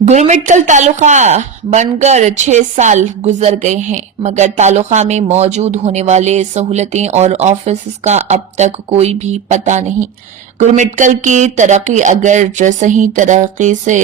गुरमिटकल तालुका बनकर 6 साल गुजर गए हैं, मगर तालुका में मौजूद होने वाले सहूलतें और ऑफिस का अब तक कोई भी पता नहीं। गुरमिटकल की तरक्की अगर सही तरीके से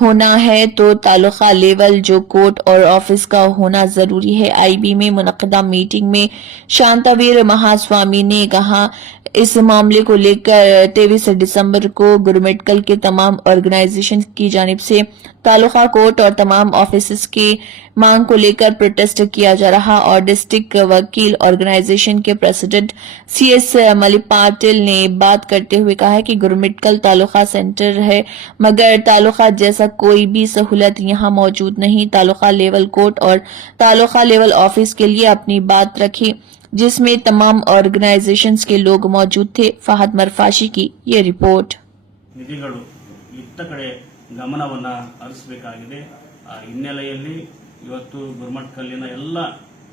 होना है तो तालुका लेवल जो कोर्ट और ऑफिस का होना जरूरी है। आईबी में मुनक्किदा मीटिंग में शांतावीर महास्वामी ने कहा, इस मामले को लेकर 23 दिसंबर को गुरमिटकल के तमाम ऑर्गेनाइजेशन की जानिब से तालुका कोर्ट और तमाम ऑफिस की मांग को लेकर प्रोटेस्ट किया जा रहा और डिस्ट्रिक्ट वकील ऑर्गेनाइजेशन के प्रेसिडेंट सीएस मलिपाटिल ने बात करते हुए कहा कि गुरमिटकल तालुका सेंटर है, मगर तालुका जैसा कोई भी सहूलत यहां मौजूद नहीं। तालुका लेवल कोर्ट और तालुका लेवल ऑफिस के लिए अपनी बात रखी, जिसमें तमाम ऑर्गेनाइजेशंस के लोग मौजूद थे। फहद मरफाशी की ये रिपोर्ट। ನಿಧಿಗಳು ಇತ್ತ ಕಡೆ ಗಮನವನ್ನು ಹರಿಸಬೇಕಾಗಿದೆ. ಆ ಹಿನ್ನೆಲೆಯಲ್ಲಿ ಇವತ್ತು ಗುರುಮಠಕಲ್ಲಿನ ಎಲ್ಲ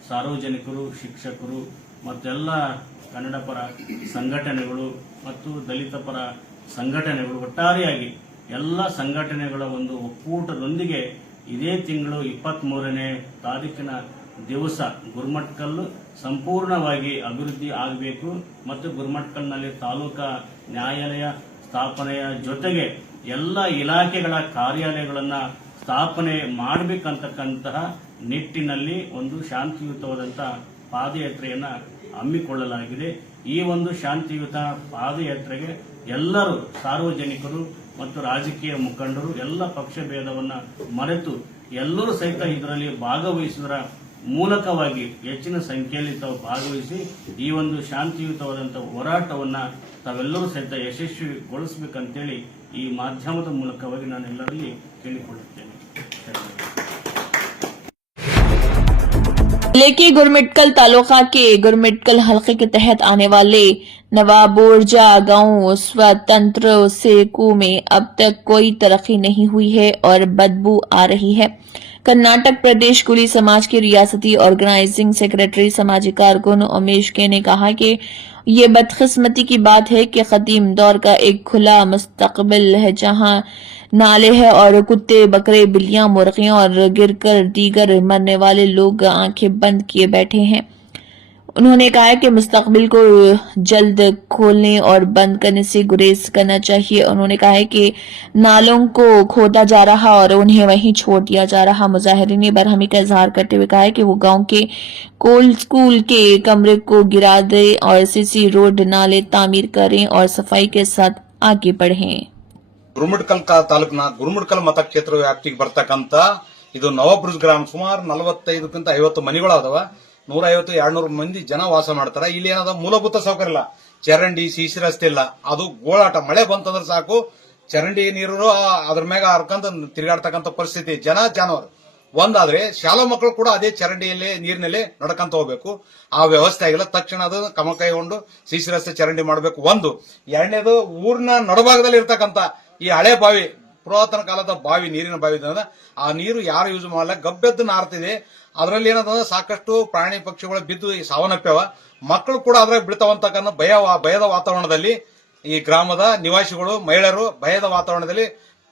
ಸಾರ್ವಜನಿಕರು, ಶಿಕ್ಷಕರು ಮತ್ತೆಲ್ಲ ಕನ್ನಡ ಪರ ಸಂಘಟನೆಗಳು ಮತ್ತು ದಲಿತ ಪರ ಸಂಘಟನೆಗಳು ಒಟ್ಟಾರೆಯಾಗಿ ಎಲ್ಲ ಸಂಘಟನೆಗಳ ಒಂದು ಒಕ್ಕೂಟದೊಂದಿಗೆ ಇದೇ ತಿಂಗಳು 23ನೇ ತಾರೀಕಿನ ದಿವಸ ಗುರುಮಠಕಲ್ಲು ಸಂಪೂರ್ಣವಾಗಿ ಅಭಿವೃದ್ಧಿ ಆಗಬೇಕು ಮತ್ತು ಗುರುಮಠಕಲ್ನಲ್ಲಿ ತಾಲೂಕಾ ನ್ಯಾಯಾಲಯ ಸ್ಥಾಪನೆಯ ಜೊತೆಗೆ ಎಲ್ಲ ಇಲಾಖೆಗಳ ಕಾರ್ಯಾಲಯಗಳನ್ನು ಸ್ಥಾಪನೆ ಮಾಡಬೇಕಂತಕ್ಕಂತಹ ನಿಟ್ಟಿನಲ್ಲಿ ಒಂದು ಶಾಂತಿಯುತವಾದಂತಹ ಪಾದಯಾತ್ರೆಯನ್ನು ಹಮ್ಮಿಕೊಳ್ಳಲಾಗಿದೆ. ಈ ಒಂದು ಶಾಂತಿಯುತ ಪಾದಯಾತ್ರೆಗೆ ಎಲ್ಲರೂ ಸಾರ್ವಜನಿಕರು ಮತ್ತು ರಾಜಕೀಯ ಮುಖಂಡರು ಎಲ್ಲ ಪಕ್ಷ ಭೇದವನ್ನು ಮರೆತು ಎಲ್ಲರೂ ಸಹಿತ ಇದರಲ್ಲಿ ಭಾಗವಹಿಸುವುದರ ಮೂಲಕವಾಗಿ ಹೆಚ್ಚಿನ ಸಂಖ್ಯೆಯಲ್ಲಿ ತಾವು ಭಾಗವಹಿಸಿ ಈ ಒಂದು ಶಾಂತಿಯುತವಾದಂತಹ ಹೋರಾಟವನ್ನು ತಾವೆಲ್ಲರೂ ಸಹಿತ ಯಶಸ್ವಿಗೊಳಿಸಬೇಕಂತೇಳಿ ಈ ಮಾಧ್ಯಮದ ಮೂಲಕವಾಗಿ ನಾನು ಎಲ್ಲರಲ್ಲಿ ಕೇಳಿಕೊಳ್ಳುತ್ತೇನೆ. जिले के गुरमिटकल तालुका के गुरमिटकल हलके के तहत आने वाले नवाबोरजा गांव स्वतंत्र सेकू में अब तक कोई तरक्की नहीं हुई है और बदबू आ रही है। कर्नाटक प्रदेश कुली समाज के रियासती ऑर्गेनाइजिंग सेक्रेटरी समाजी कारकुन उमेश के ने कहा कि ये बदकिस्मती की बात है कि कदीम दौर का एक खुला मुस्तकबिल है, जहां नाले है और कुत्ते, बकरे, बिल्लियां, मुर्गियां और गिरकर दीगर मरने वाले लोग आंखें बंद किए बैठे हैं। उन्होंने कहा कि मुस्तकबिल को जल्द खोलने और बंद करने से गुरेज करना चाहिए। उन्होंने कहा कि नालों को खोदा जा रहा और उन्हें वहीं छोड़ दिया जा रहा। मुजाहिरीन ने बरहमी का इजहार करते हुए कहा कि वो गांव के कोल स्कूल के कमरे को गिरा दे और सीसी रोड, नाले तामीर करें और सफाई के साथ आगे बढ़ें। ಗುರುಮಿಟ್ಕಲ್ ತಾಲೂಕಿನ ಗುರುಮಿಟ್ಕಲ್ ಮತಕ್ಷೇತ್ರ ವ್ಯಾಪ್ತಿಗೆ ಬರ್ತಕ್ಕಂತ ಇದು ನವಬ್ರುಜ್ ಗ್ರಾಮ. ಸುಮಾರು 45ಕ್ಕಿಂತ 50 ಮನೆಗಳಾದವ. 150-200 ಮಂದಿ ಜನ ವಾಸ ಮಾಡ್ತಾರ. ಇಲ್ಲಿ ಏನದ ಮೂಲಭೂತ ಸೌಕರ್ಯ ಇಲ್ಲ, ಚರಂಡಿ, ಸಿಸಿ ರಸ್ತೆ ಇಲ್ಲ. ಅದು ಗೋಳಾಟ. ಮಳೆ ಬಂತಂದ್ರೆ ಸಾಕು, ಚರಂಡಿ ನೀರು ಅದ್ರ ಮ್ಯಾಗ ಹರ್ಕಂತ ತಿರುಗಾಡ್ತಕ್ಕಂಥ ಪರಿಸ್ಥಿತಿ. ಜನ ಜಾನುವಾರು ಒಂದಾದ್ರೆ ಶಾಲಾ ಮಕ್ಕಳು ಕೂಡ ಅದೇ ಚರಂಡಿಯಲ್ಲಿ ನೀರಿನಲ್ಲಿ ನಡ್ಕಂತ ಹೋಗ್ಬೇಕು. ಆ ವ್ಯವಸ್ಥೆ ಆಗಿಲ್ಲ. ತಕ್ಷಣ ಅದು ಕ್ರಮ ಕೈಗೊಂಡು ಸಿಸಿ ರಸ್ತೆ ಚರಂಡಿ ಮಾಡಬೇಕು. ಒಂದು. ಎರಡನೇದು, ಊರಿನ ನಡುಭಾಗದಲ್ಲಿ ಇರ್ತಕ್ಕಂಥ ಈ ಹಳೆ ಬಾವಿ, ಪುರಾತನ ಕಾಲದ ಬಾವಿ, ನೀರಿನ ಬಾವಿ, ಆ ನೀರು ಯಾರು ಯೂಸ್ ಮಾಡಲ್ಲ, ಗಬ್ಬೆದ್ದು ನಾರ್ತಿದೆ. ಅದರಲ್ಲಿ ಏನಂತಂದ್ರೆ ಸಾಕಷ್ಟು ಪ್ರಾಣಿ ಪಕ್ಷಿಗಳು ಬಿದ್ದು ಸಾವನ್ನಪ್ಪ್ಯವ. ಮಕ್ಕಳು ಕೂಡ ಅದ್ರಾಗ ಬೀಳ್ತಾವಂತಕ್ಕಂಥ ಭಯದ ವಾತಾವರಣದಲ್ಲಿ ಈ ಗ್ರಾಮದ ನಿವಾಸಿಗಳು, ಮಹಿಳೆಯರು ಭಯದ ವಾತಾವರಣದಲ್ಲಿ